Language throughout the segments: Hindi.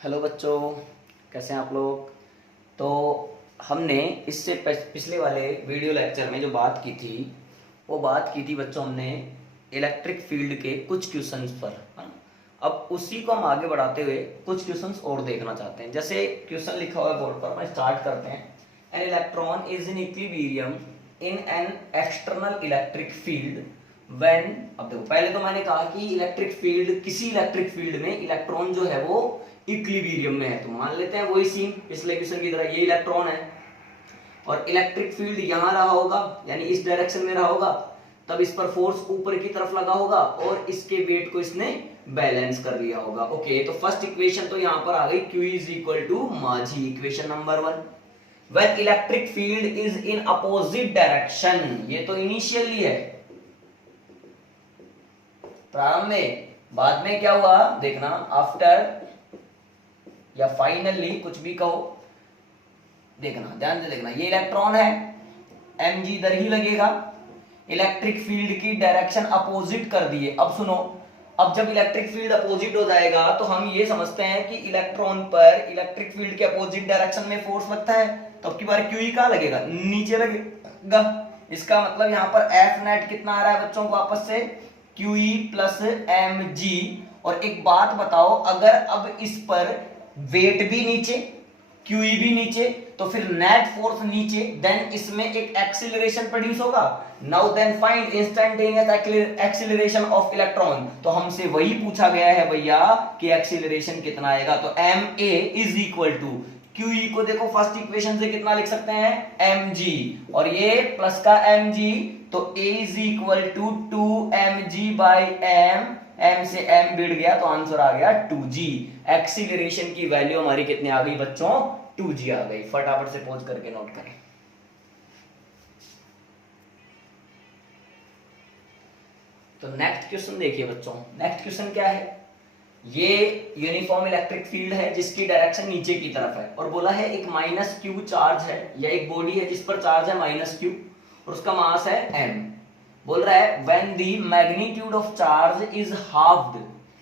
हेलो बच्चों, कैसे हैं आप लोग। तो हमने इससे पिछले वाले वीडियो लेक्चर में जो बात की थी वो बात की थी बच्चों हमने इलेक्ट्रिक फील्ड के कुछ क्वेश्चंस पर, है ना। अब उसी को हम आगे बढ़ाते हुए कुछ क्वेश्चंस और देखना चाहते हैं। जैसे क्वेश्चन लिखा हुआ है बोर्ड पर, मैं स्टार्ट करते हैं। An electron is in equilibrium in an external electric field when. अब देखो, पहले तो मैंने कहा कि इलेक्ट्रिक फील्ड, किसी इलेक्ट्रिक फील्ड में इलेक्ट्रॉन जो है वो इक्विलिब्रियम में है, तो मान लेते हैं वही सीन पिछले क्वेश्चन की तरह, ये इलेक्ट्रॉन है और इलेक्ट्रिक फील्ड यहां रहा होगा, यानी इस डायरेक्शन में रहा होगा। तब इस पर फोर्स ऊपर की तरफ लगा होगा और इसके वेट को इसने बैलेंस कर लिया होगा। ओके, तो फर्स्ट इक्वेशन तो यहां पर आ गई, Q इज इक्वल टू माझी, equation number 1। When electric field is in opposite direction, ये तो इनिशियली है, प्रारंभ में। बाद में क्या हुआ देखना, आफ्टर या फाइनली, कुछ भी कहो, देखना ध्यान से देखना। ये इलेक्ट्रॉन है, mg इधर ही लगेगा, इलेक्ट्रिक फील्ड की डायरेक्शन अपोजिट कर दिए। अब सुनो, अब जब इलेक्ट्रिक फील्ड अपोजिट हो जाएगा तो हम ये समझते हैं कि इलेक्ट्रॉन पर इलेक्ट्रिक फील्ड के अपोजिट डायरेक्शन में फोर्स लगता है, तो अब की बार क्यू कहां लगेगा, नीचे लगेगा। इसका मतलब यहां पर एफ नेट कितना आ रहा है बच्चों, वापस से क्यू प्लस एम जी। और एक बात बताओ, अगर अब इस पर वेट भी नीचे, क्यू भी नीचे, तो फिर नेट फोर्स नीचे, देन इसमें एक एक्सीलरेशन प्रोड्यूस होगा। Now then find instantaneous acceleration of electron. तो हमसे वही पूछा गया है भैया कि एक्सीलरेशन कितना आएगा, तो M A is equal to Q को देखो फर्स्ट इक्वेशन से कितना लिख सकते हैं, एम जी, और ये प्लस का एम जी, तो A is equal to 2mg by M, M से एम बिड़ गया तो आंसर आ गया 2g। एक्सीलरेशन की वैल्यू हमारी कितनी आ गई बच्चों, 2g आ गई। फटाफट से पॉज करके नोट करें। तो नेक्स्ट क्वेश्चन देखिए बच्चों, नेक्स्ट क्वेश्चन क्या है। ये यूनिफॉर्म इलेक्ट्रिक फील्ड है जिसकी डायरेक्शन नीचे की तरफ है, और बोला है एक माइनस क्यू चार्ज है, या एक बॉडी है जिस पर चार्ज है माइनस क्यू और उसका मास है m। बोल रहा है when the magnitude of charge is halved,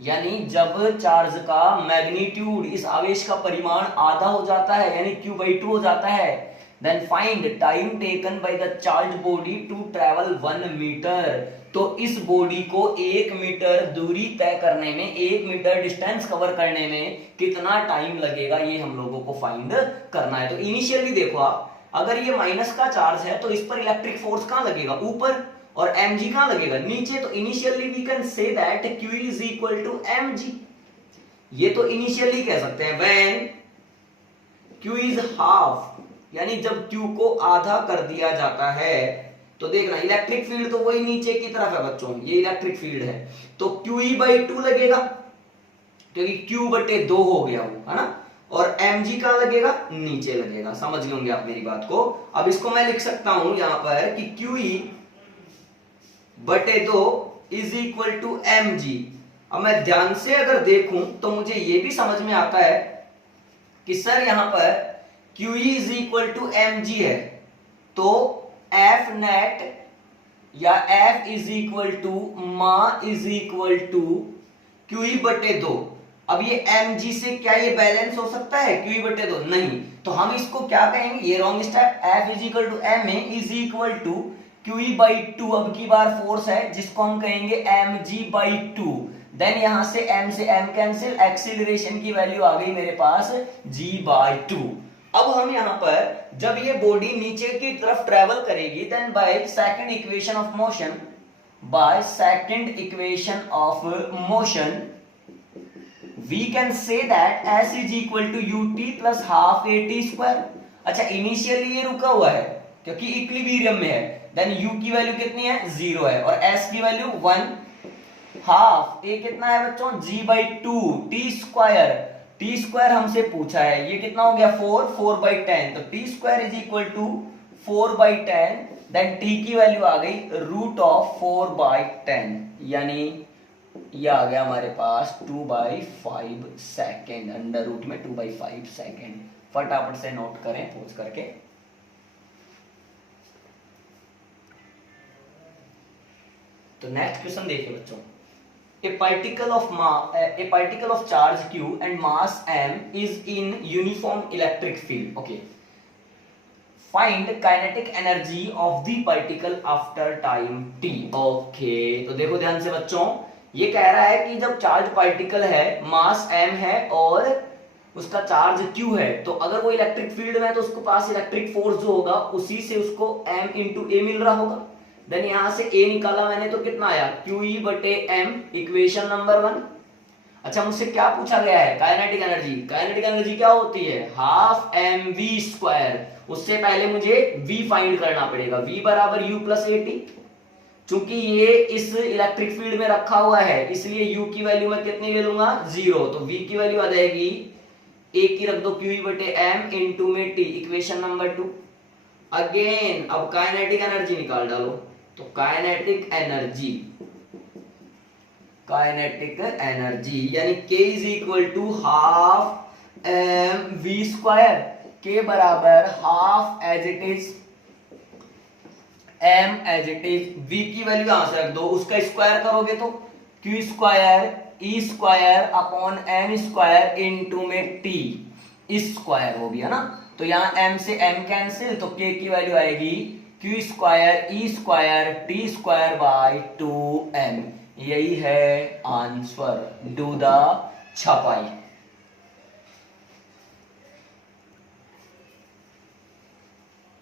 यानी जब चार्ज का मैग्नीट्यूड, इस आवेश का परिमाण आधा हो जाता है, यानी q/2 हो जाता है, then find time taken by the charge body to travel 1 metre. तो इस बॉडी को 1 मीटर दूरी तय करने में, 1 मीटर डिस्टेंस कवर करने में कितना टाइम लगेगा, ये हम लोगों को फाइंड करना है। तो इनिशियली देखो आप, अगर ये माइनस का चार्ज है तो इस पर इलेक्ट्रिक फोर्स कहां लगेगा, ऊपर, और mg कहां लगेगा, नीचे। तो initially we can say that q is equal to mg। ये तो इनिशियली कह सकते हैं व्हेन q इज हाफ, यानी जब q को आधा कर दिया जाता है। तो देखना इलेक्ट्रिक फील्ड तो वही नीचे की तरफ है बच्चों, ये इलेक्ट्रिक फील्ड है, तो QE/2 लगेगा, क्योंकि Q/2 हो गया वो, है ना। और mg कहां लगेगा, नीचे लगेगा। समझ गए होंगे आप मेरी बात को। अब इसको मैं लिख सकता हूं यहां पर कि QE/2 is equal to mg। अब मैं ध्यान से अगर देखूं तो मुझे ये भी समझ में आता है कि सर यहां पर QE is equal to mg है, तो F नेट या F इज इक्वल टू मा इज इक्वल टू QE/2। अब ये mg से क्या ये बैलेंस हो सकता है QE/2, नहीं। तो हम इसको क्या कहेंगे, ये wrong step, F is equal to ma is equal to QE/2। अब की बार फोर्स है जिसको हम कहेंगे mg/2। देन यहां से m से m कैंसिल, एक्सीलरेशन की वैल्यू आ गई मेरे पास g/2। अब हम यहां पर जब ये बॉडी नीचे की तरफ ट्रेवल करेगी, then by second equation of motion, by second equation of motion we can say that s is equal to ut plus half at square. अच्छा, इनिशियली ये रुका हुआ है क्योंकि इक्विलिब्रियम में है, देन u की वैल्यू कितनी है, 0 है, और s की वैल्यू 1 हाफ, a कितना है बच्चों, g/2 t square. T square हमसे पूछा है, ये कितना हो गया 4/10, तो t square is equal to 4/10, then t की वैल्यू आ गई √4/10, यानी ये आ गया हमारे पास 2/5 सेकेंड, अंडर रूट में 2/5 सेकेंड। फटाफट से नोट करें पोज करके। तो नेक्स्ट क्वेश्चन देखिए बच्चों, A particle of charge q and mass m is in uniform electric field. Okay. Find kinetic energy of the particle after time t. Okay, तो देखो ध्यान से बच्चों, ये कह रहा है कि जब चार्ज पार्टिकल है, मास m है और उसका चार्ज q है, तो अगर वो इलेक्ट्रिक फील्ड में है तो उसके पास इलेक्ट्रिक फोर्स जो होगा उसी से उसको m इंटू ए मिल रहा होगा। देन यहां से a निकाला मैंने तो कितना आया, QE बटे m, इक्वेशन नंबर 1। अच्छा, मुझसे क्या पूछा गया है, काइनेटिक एनर्जी। काइनेटिक एनर्जी क्या होती है, हाफ एम वी स्क्वायर। उससे पहले मुझे v फाइंड करना पड़ेगा, v बराबर u प्लस ए टी। चूंकि ये इस इलेक्ट्रिक फील्ड में रखा हुआ है इसलिए u की वैल्यू मैं कितनी ले लूंगा, 0। तो v की वैल्यू आ जाएगी, a की रख दो QE बटे m इंटू में t, इक्वेशन नंबर 2। अगेन अब काइनेटिक एनर्जी निकाल डालो, तो काइनेटिक एनर्जी यानी k is equal to half m v square, k बराबर half as it is m as it is, v की वैल्यू यहां से रख दो, उसका स्क्वायर करोगे तो q square e square upon m square into में t स्क्वायर हो गया ना। तो यहाँ m से m कैंसिल, तो k की वैल्यू आएगी q square e square t square by 2m। यही है आंसर, डू द छपाई।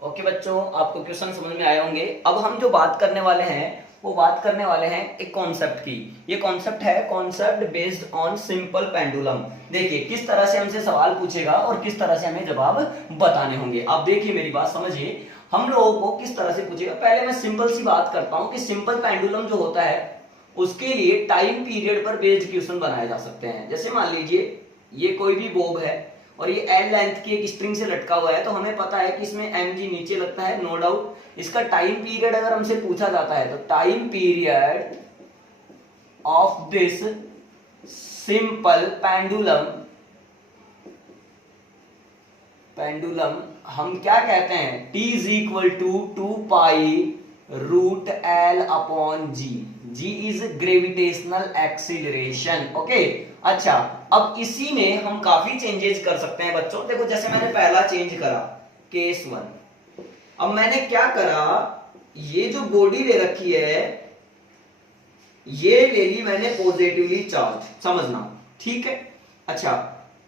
ओके बच्चों, आपको क्वेश्चन समझ में आए होंगे। अब हम जो बात करने वाले हैं वो बात करने वाले हैं एक कॉन्सेप्ट की। ये कॉन्सेप्ट है concept based on simple pendulum. देखिए किस तरह से हमसे सवाल पूछेगा और किस तरह से हमें जवाब बताने होंगे। आप देखिए मेरी बात समझिए, हम लोगों को किस तरह से पूछेगा। पहले मैं सिंपल सी बात करता हूं कि सिंपल पेंडुलम जो होता है उसके लिए टाइम पीरियड पर बेस्ड क्वेश्चन बनाए जा सकते हैं। जैसे मान लीजिए ये कोई भी बॉब है और ये एल लेंथ की एक स्ट्रिंग से लटका हुआ है, तो हमें पता है कि इसमें mg नीचे लगता है, नो डाउट। इसका टाइम पीरियड अगर हमसे पूछा जाता है तो time period of this simple pendulum हम क्या कहते हैं, t is equal to 2 pi root l upon g. G is gravitational acceleration. Okay, अच्छा अब इसी में हम काफी चेंजेस कर सकते हैं बच्चों। देखो जैसे मैंने पहला चेंज करा केस 1, अब मैंने क्या करा, ये जो बॉडी ले रखी है ये ले ली मैंने पॉजिटिवली चार्ज, समझना ठीक है। अच्छा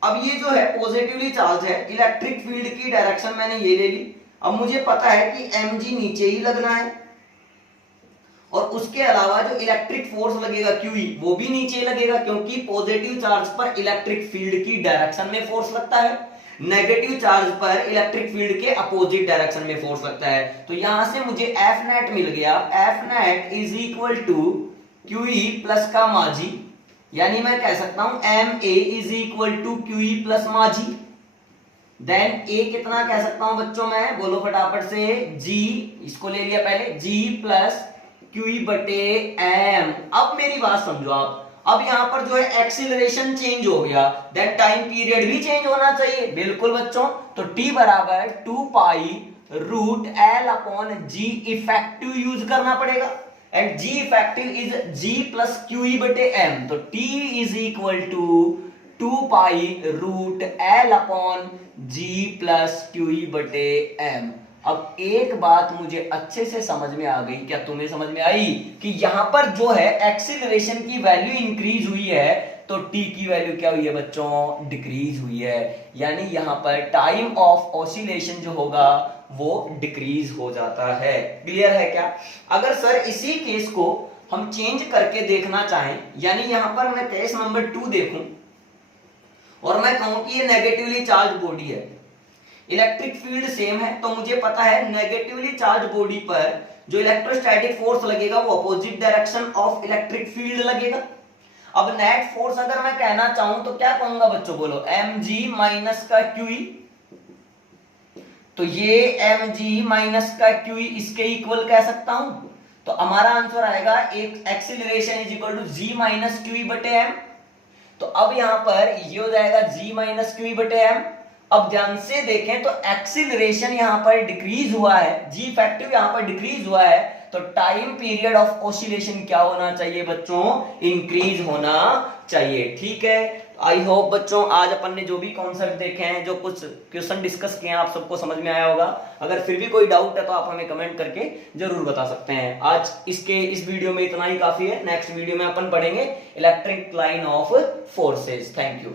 अब ये जो है पॉजिटिवली चार्ज है, इलेक्ट्रिक फील्ड की डायरेक्शन मैंने ये ले ली। अब मुझे पता है कि mg नीचे ही लगना है और उसके अलावा जो इलेक्ट्रिक फोर्स लगेगा QE वो भी नीचे लगेगा, क्योंकि पॉजिटिव चार्ज पर इलेक्ट्रिक फील्ड की डायरेक्शन में फोर्स लगता है, नेगेटिव चार्ज पर इलेक्ट्रिक फील्ड के अपोजिट डायरेक्शन में फोर्स लगता है। तो यहां से मुझे F नेट मिल गया, F net is equal to QE plus का माजी, यानी मैं कह सकता हूं MA is equal to QE plus माजी। देन A कितना कह सकता हूं बच्चों मैं, बोलो फटाफट से, G, इसको ले लिया पहले, G प्लस QE बटे m। अब मेरी बात समझो आप, अब यहां पर जो है एक्सीलरेशन चेंज हो गया, देन टाइम पीरियड भी चेंज होना चाहिए, बिल्कुल बच्चों। तो t बराबर 2 pi root l upon g effective use करना पड़ेगा, and g effective is g plus QE बटे m। तो t is equal to 2 pi root l upon g plus QE बटे m। अब एक बात मुझे अच्छे से समझ में आ गई, क्या तुम्हें समझ में आई कि यहां पर जो है एक्सीलरेशन की वैल्यू इंक्रीज हुई है तो t की वैल्यू क्या हुई है बच्चों, डिक्रीज हुई है, यानी यहां पर टाइम ऑफ ऑसिलेशन जो होगा वो डिक्रीज हो जाता है। क्लियर है क्या? अगर सर इसी केस को हम चेंज करके देखना चाहें, यानी यहां पर मैं केस नंबर 2 देखूं और मैं कहूं कि ये नेगेटिवली चार्ज बॉडी है, इलेक्ट्रिक फील्ड सेम है, तो मुझे पता है नेगेटिवली चार्ज बॉडी पर जो इलेक्ट्रोस्टैटिक फोर्स लगेगा वो opposite direction of electric field लगेगा। अब नेट फोर्स अगर मैं कहना चाहूं तो क्या कहूंगा बच्चों, बोलो, mg माइनस का QE। तो ये mg माइनस का QE इसके इक्वल कह सकता हूं, तो हमारा आंसर आएगा एक acceleration is equal to g minus QE बटे m। तो अब यहां पर ये हो जाएगा g माइनस QE बटे m। अब ध्यान से देखें तो एक्सीलरेशन यहां पर डिक्रीज हुआ है, जी इफेक्टिव यहां पर डिक्रीज हुआ है, तो टाइम पीरियड ऑफ ऑसिलेशन क्या होना चाहिए बच्चों, इंक्रीज होना चाहिए। ठीक है, आई होप बच्चों आज अपन ने जो भी कॉन्सेप्ट देखे हैं, जो कुछ क्वेश्चन डिस्कस किए हैं, आप सबको समझ में आया होगा। अगर फिर भी कोई डाउट है तो आप हमें कमेंट करके जरूर बता सकते हैं। आज इस वीडियो में इतना ही काफी है। नेक्स्ट वीडियो में अपन पढ़ेंगे electric line of forces. Thank you.